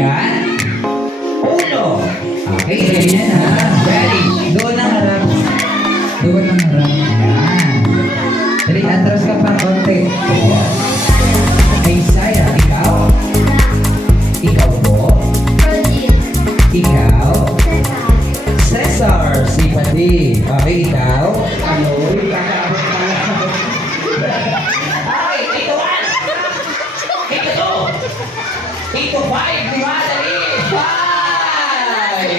balikan, ulo. Okay, ganyan ha. Ready. Doon ang harap. Doon ang harap. Yan. Dali, atras ka pa konti. Ay, Saya, ikaw? Ikaw po? Ikaw? Cesar, si Pati. Okay, ikaw? Ano? Okay, ito one. Ito two. Ito five. Di ba? Dali.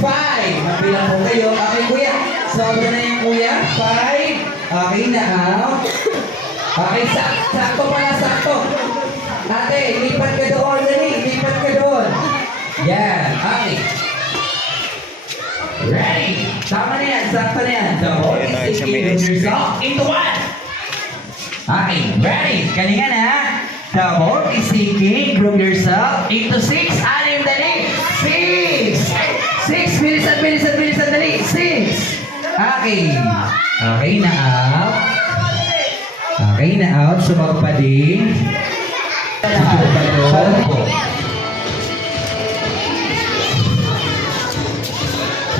Five. Mabilang po kayo. Okay, kuya. Sobra na yung kuya. Five. Okay, now. Okay, sakto pala, sakto. Ate, lipat ka doon. Dali, lipat ka doon. Yan. Okay. Ready. Tama na yan. Sakto na yan. The ball is taking yourself into one. Okay, ready. Galingan ha. The ball is seeking, group yourself into six. Anim, dali. Six. Six. Bilisan, bilisan, bilisan, dali. Six. Okay. Okay na out. Okay na out. Sumag pa din.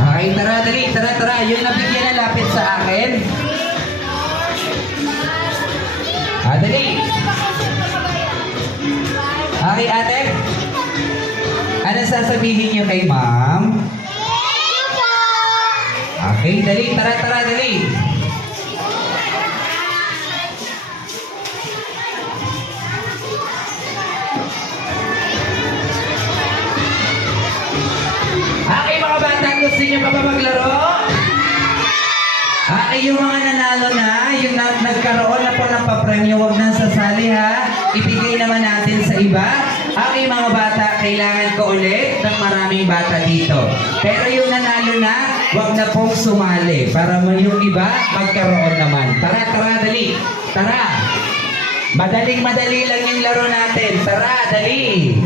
Okay, tara, dali. Tara, tara. Yung nabigyan na lapit sa akin. Dali. Okay, ate. Ano sasabihin niyo kay ma'am? Okay, dali. Tara, tara, dali. Okay, mga bata, gusto niyo pa ba maglaro? Yung mga nanalo na, yung nagkaroon na po ng papremyo, huwag nang sasali ha. Ibigay naman natin sa iba. Okay mga bata, kailangan ko ulit ng maraming bata dito. Pero yung nanalo na, huwag na pong sumali para yung iba magkaroon naman. Tara, tara, dali. Tara. Madaling-madali lang yung laro natin. Tara, dali.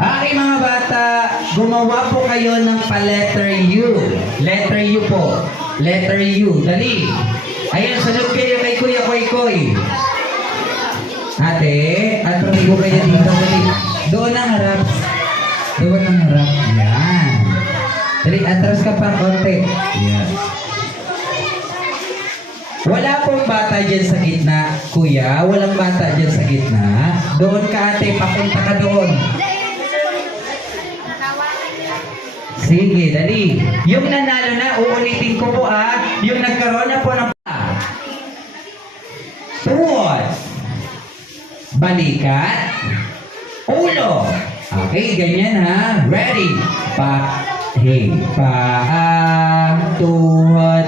Okay mga bata, gumawa po kayo ng pa-letter U. Letter U po. Letter U. Dali. Ayan, sunod kayo kay Kuya Koy Koy. Ate, at tumigo kayo dito. Dali. Doon ang harap. Doon ang harap. Yan. Dali, atras ka pa konti. Yan. Wala pong bata dyan sa gitna. Kuya, walang bata dyan sa gitna. Doon ka ate, papunta ka doon. Sige, dali. Yung nanalo na, uulitin ko po yung nagkaroon na po ng tuhod, balikat, ulo. Okay, ganyan ha. Ready? Paa, tuhod,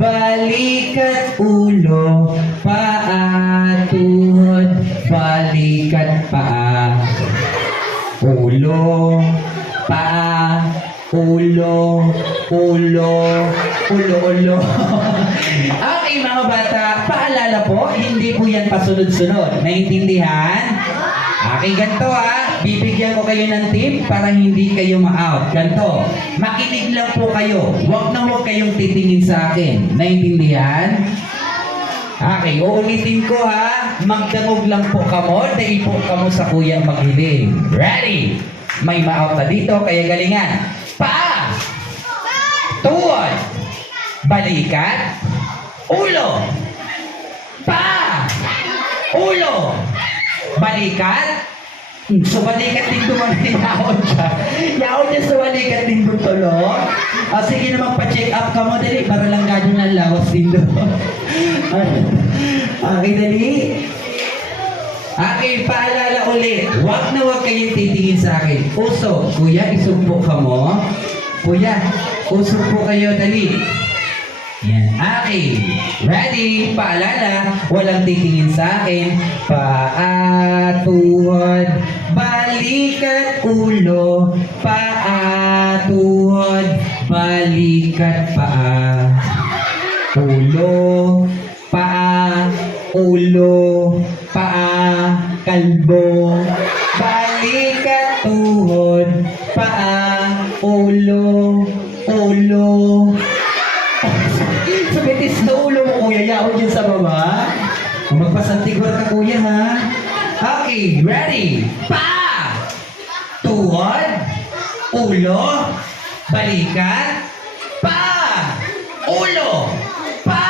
balikat, ulo. Paa, tuhod, balikat, paa. Ulo, paa, ulo, ulo, ulo, ulo. Okay mga bata, paalala po, hindi po yan pasunod-sunod. Naintindihan? Okay, ganito bibigyan ko kayo ng tip para hindi kayo ma-out. Ganito, makinig lang po kayo. Huwag na huwag kayong titingin sa akin. Naintindihan? Okay, uulitin ko magdamog lang po kamo, dahil po kamo sa kuya maghiling. Ready? May ma-out na dito, kaya galingan. Paa, tuhod, balikat, ulo. Paa, ulo, balikat. So balikat din duman yaon siya. Yaon niya sa balikat din tutulong. Sige naman pa-check up ka mo dali para lang gano'n ng lawas din doon. Okay, dali. Okay, paalala ulit. Huwag na huwag kayong titingin sa akin. Uso, kuya, isugpo ka mo. Kuya, usog po kayo, dali. Yan. Okay. Ready? Paalala, walang titingin sa akin. Paa, tuhod, balikat, ulo. Paa, tuhod, balikat, paa. Ulo, paa, ulo, paa, kalbo, balikat, tuhod, paa, ulo, ulo. Sumitis na ulo mo, kuya. Yaon yun sa baba. Santigwar ka kuya ha. Okay, ready? Pa! Tuhod, ulo, balikat, pa! Ulo, pa!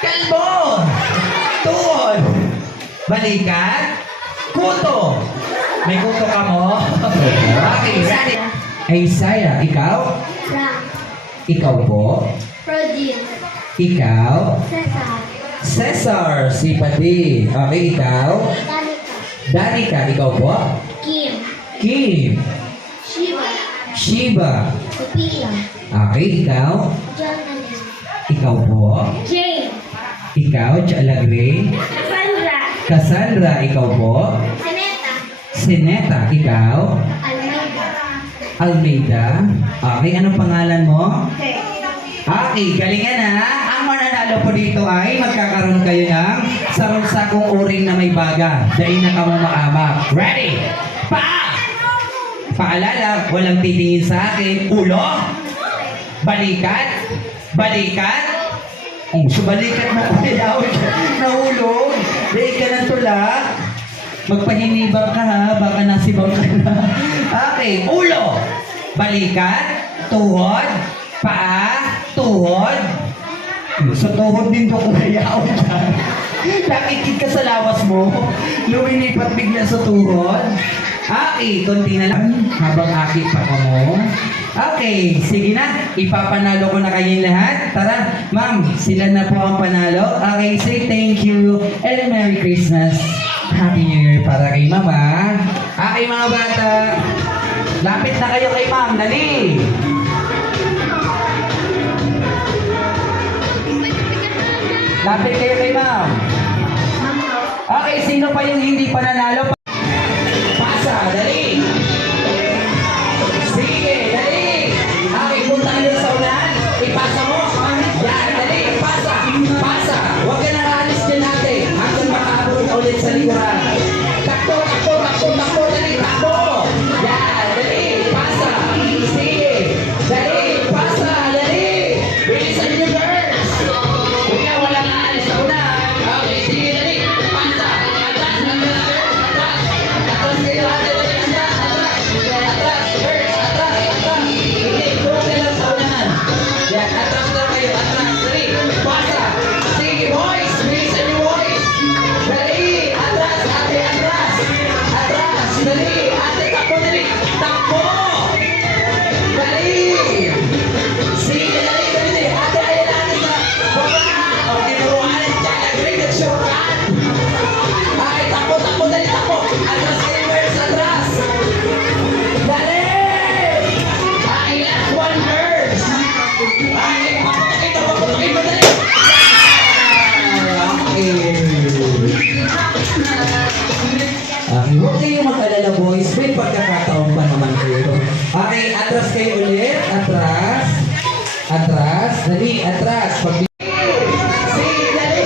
Kalbo, tuhod, balikat, kuto. May kuto ka mo? Okay, ready? Isaiah, ikaw? Frank, Ikaw po? Rodin, Ikaw? Cesar, Cesar, si Padi. Okay, ikaw? Danica, Danica, ikaw po? Kim, Kim. Shiva, Shiba. Sophia, Okay, ikaw? Jonathan, Ikaw po? Jane, Ikaw, Chalagre. Sandra, Cassandra, ikaw po? Seneta, Sineta, ikaw? Almeida, Almeida. Okay, anong pangalan mo? Kurt, Okay, galingan ha. Ang mananalo po dito ay magkakaroon kayo ng sarong-sakong uring na may baga. Dahil na kamo maamak. Ready? Pa! Paalala, walang titingin sa akin. Ulo? Balikat? Balikat? Oh, so balikat mo ko nahulog. Dahil ka ng tulak. Magpahinibang ka ha, baka nasibang ka na. Okay, ulo. Balikat, tuhod, paa, tuhod. Sa tuhod din to kumayaw dyan. Nakikit ka sa lawas mo. Lumilipat bigla sa tuhod. Okay, konti na lang habang akit pa ka mo. Okay, sige na. Ipapanalo ko na kayong lahat. Tara, ma'am, sila na po ang panalo. Okay, say thank you and Merry Christmas. Happy New Year para kay mama. Okay, mga bata. Lapit na kayo kay ma'am. Dali. Lapit kayo kay ma'am. Okay, sino pa yung hindi pa nanalo? Pasa, dali. Sige, dali. Okay, punta ka doon sa ulan. Ipasa mo. Yan, dali. Pasa. Pasa. Huwag ka nang aalis dyan natin. Hanggang makaabot ka ulit sa likuran. Takbo, takbo, takbo, takbo. Dali, takbo. Yan, dali. Pasa. Sige. Dali. Pasa. Dali. Bilisan niyo, girls. Kuya, walang aalis sa ulan. Okay, sige, dali. Pasa. Atras, atras, atras. Atras kayo, ate. Dali, atras, atras. Atras, girls. Atras, atras. Hindi, puro ka lang sa ulan. Yan, atras na kayo. Atras. Dali. Pasa. Sige, boys. Bilisan niyo, boys. Dali. Atras, ate. Atras. Atras. Dali. Ate, takbo, dali. Takbo. Dali. Sige, dali, dali, dali. Ate, ayan natin sa baba. O, tinuruan. Chalagre, nag-shortcut. Ay, takbo, takbo, dali, takbo. Atras kayo, girls. Atras. Dali. Ay, last one, girls. Ay, paputukin mo, paputukin mo, dali. Okay, huwag kayong mag-alala, boys. May pagkakataon pa naman kayo. Okay, atras kayo ulit. Atras. Atras. Dali, atras. Pag sige, dali.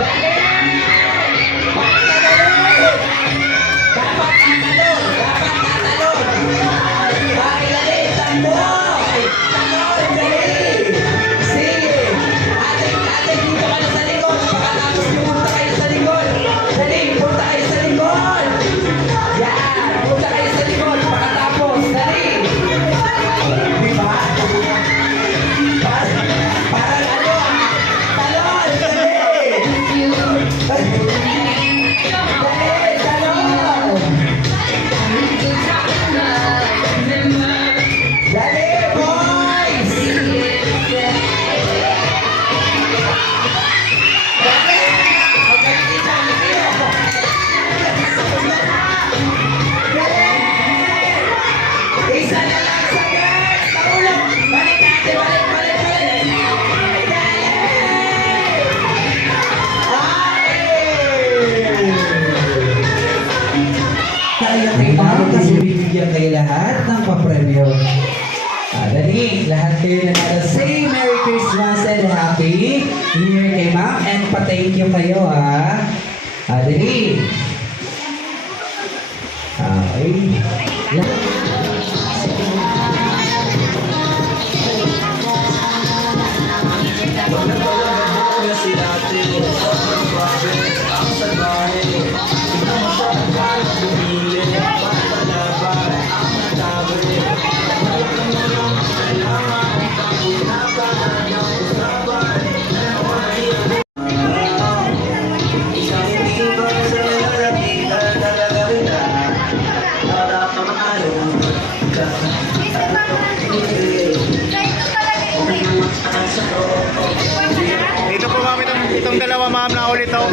Dali. Basta dali. Dapat tatalon. Dapat tatalon. Okay, dali. Takbo. Talon, dali. Sige. Ate, ate, dito ka na sa likod. Pagkatapos pumunta kayo sa likod. Dali, punta kayo sa likod. Yan, punta kayo sa likod. Pagkatapos, dali. Diba? Parang ano, talon, dali. Dali, talon. Dali, boys. Dali. Magkakita kami kayo. Dali. Isa na lang sa girls. Mahulog. Balik natin, balik, balik, balik. Dali. Kaya kayo ma'am, kasi bibigyan kayo lahat ng papremyo. Dali, lahat kayo nanalo. Say Merry Christmas and Happy New Year kay ma'am and pa-thank you kayo ha. Dali. Okay. Pagkatalaga mo na si ate, Itong dalawa ma'am na ulit oh.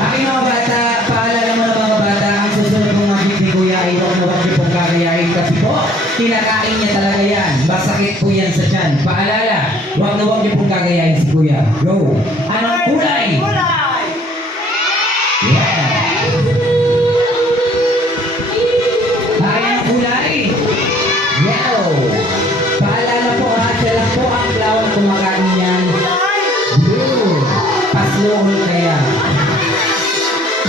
Aking mga bata, paalala mo na mga bata, ang susunod mong makit ni Kuya ay huwag na huwag niyo pong kakayain kasi po, kinakain niya talaga yan. Masakit po yan sa tiyan. Paalala, huwag na huwag niyo pong kakayain si Kuya. Go! Anong kulay? Yeah! Anong kulay? Yellow! Paalala po ha, siya lang po ang lawang kumakain niyan. Blue! Paslohol kaya.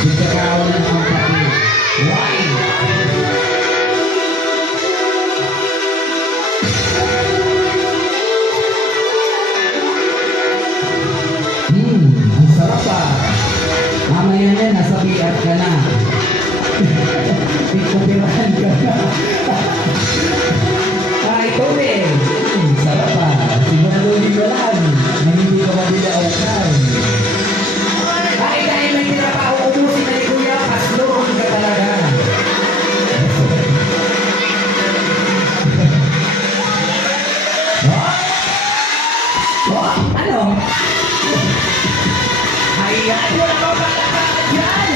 Bigkakawa ng mga pati. White! Ang sarap ah. Mamaya yan, nasa PR ka na. Ikupirahan ka na. Ito rin. Sarap ah. Siguraduhin mo lang na hindi ka mabilaukan. Dahil may tira pa uubusin na ni Kuya, pasloon ka talaga. Ano? Ayan, wala ka pala dyan!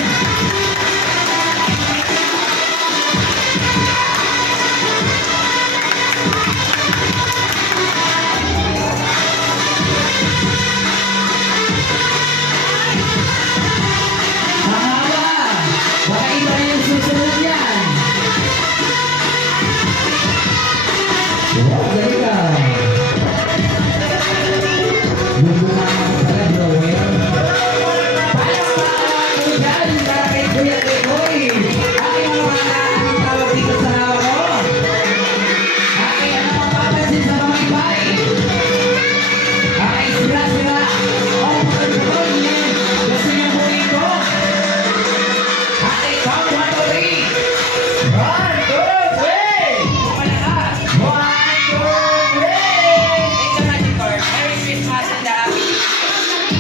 Mahaba! Baka iba na yung susunod yan! Wow, galing ka! Bubungan ka pala, Joel. Palakpakan mo dyan para kay Kuya Tekoy! Aking mga bata, anong tawag dito sa hawak ko? Aking ano mapapansin sa mga ibay? Aking sira-sira! Oh, control niya! Gusto niya buhin ko? Aking count 1, 2, 3! 1, 2, 3! Pumalakas! 1, 2, 3! Take the magic card. Merry Christmas and a happy...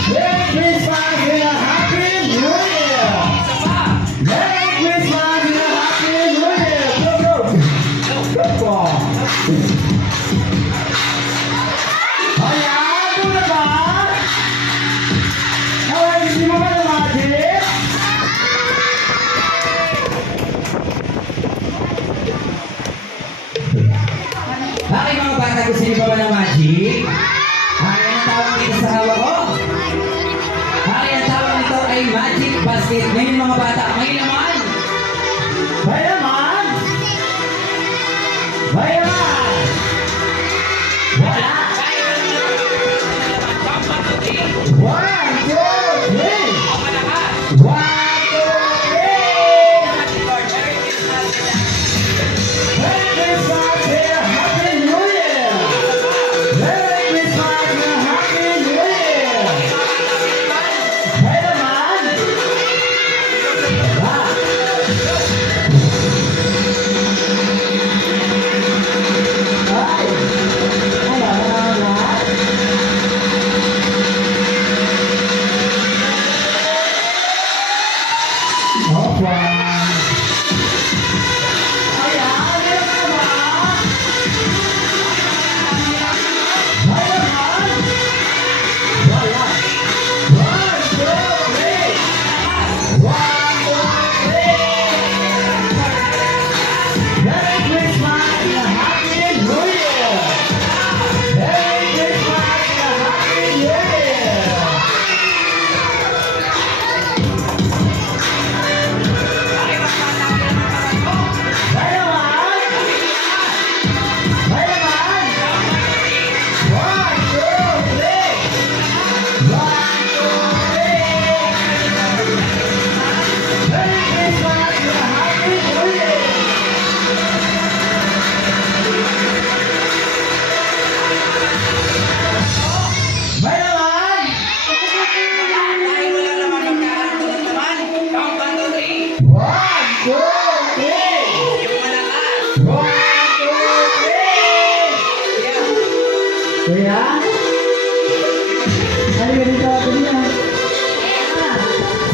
Merry Christmas and a Happy New Year! Isa pa! Merry Christmas and a Happy New Year! Go, go! Go po! Ayan, ito na ba? Ay, hindi mo ba na magic? Aking mga bata, gusto niyo pa ba ng magic? Aking ang tawag dito sa hawak ko? Aking ang tawag nito ay magic basket. Ngayon mga bata, may laman! May naman! May naman! Wala! 1, 2, 3! Pumalakas! 1, 2, 3!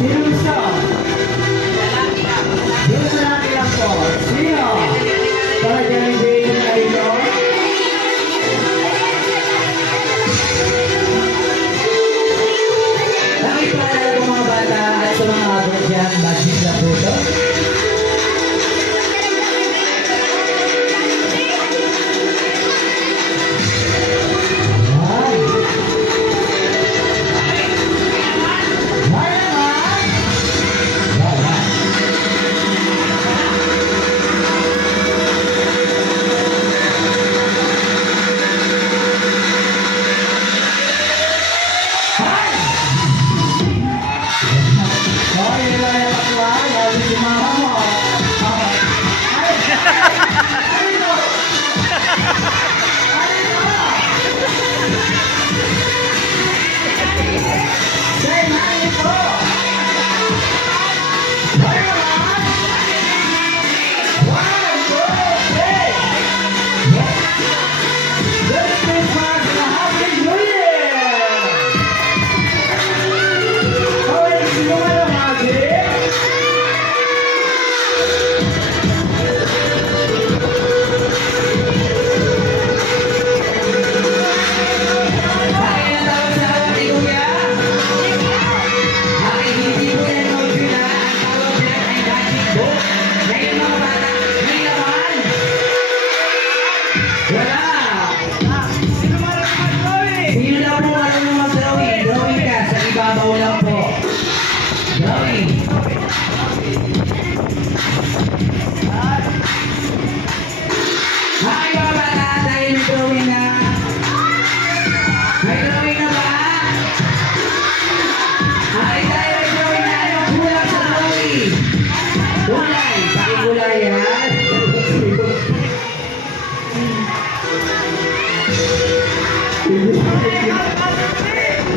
Sino gusto? Yung lalaki lang po. Sino? Para dyan din kayo. Bakit paalala ko mga bata at sa mga abot dyan, magic na po ito? Ay! Ay naman! Wala. Ay! Hoy, nilaya ka ba? Lalo si mama mo. Ay! Ano? Say, mami po! Hoy, naman! One, two, three! Merry Christmas and a Happy New Year! Hoy, sino nga na magic? Bakit natawag sa awat ni Kuya? Bakit hindi po yan Godzilla? Ang tawag dyan ay magic book. Ngayon mga bata, may laman. Wala. Sino marunong mag-drawing? Sino na po marunong mag-drawing? Drawing ka, sa ibabaw lang po. Drawing. Hi mga bata, dahil may drawing na. May drawing na ba? Hi, dahil may drawing na. Anong kulang sa drawing? Kulay. Saan kulay yan?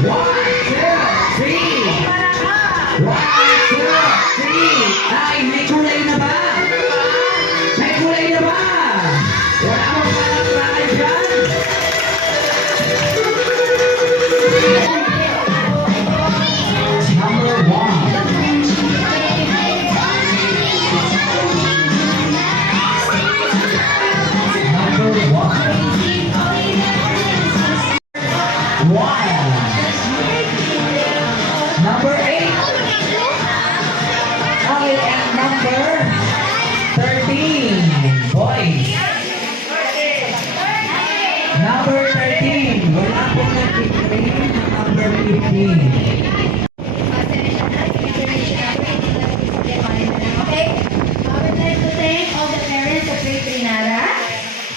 One, two, three. One, two, three. Ay, may kulay na ba? May kulay na ba? Wala mo palakpakan dyan? Number one. Number one. One. Number eight. Okay, and number 13. Boys. Number 13. Wala pong nag-train. Number 15. Okay? I would like to thank all the parents of Great Trinara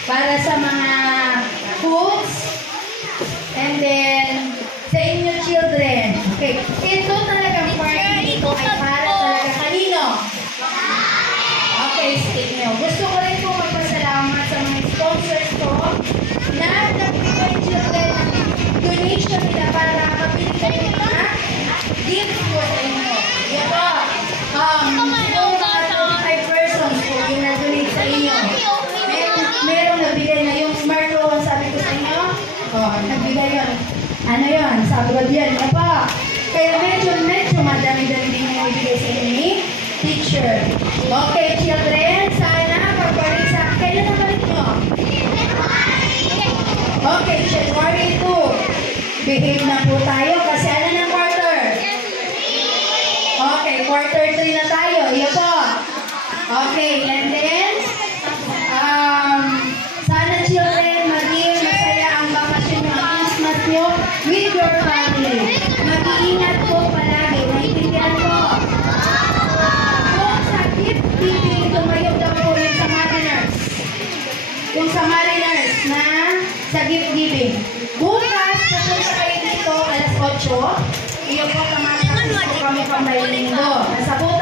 para sa mga foods and then sa inyo children. Okay. Ito talagang party dito ay para talaga kanino? Okay, stay nyo. Gusto ko rin po magpasalamat sa mga sponsors ko na nagbigay children ng donation nila para mapili kayo ng mga gifts po sa inyo. Ito, siguro mga 25 persons po yung na-donate sa inyo. Merong nagbigay na yung smartphone, sabi ko sa inyo. Nagbigay yun. Ano yun? Sabi ko yun. Ito. Kaya medyo madami-dami din yung ibigay sa inyo ni teacher. Okay, children, sana pagbalik sa... Kailan na balik nyo? Okay, January 2. Behave na po tayo kasi ano ng quarter? Okay, quarter 3 na tayo. Iyo po. Okay, and then, sana children, maging masaya ang bakasyon ng Christmas nyo with your family. Mag-iingat po palagi. Naintindihan ko. Kung sa gift giving, tumayo daw po yung sa Mariners. Yung sa Mariners na sa gift giving. Bukas, pupunta kayo dito alas 8. Iyo po, kami pambayang linggo. Nasa bukas.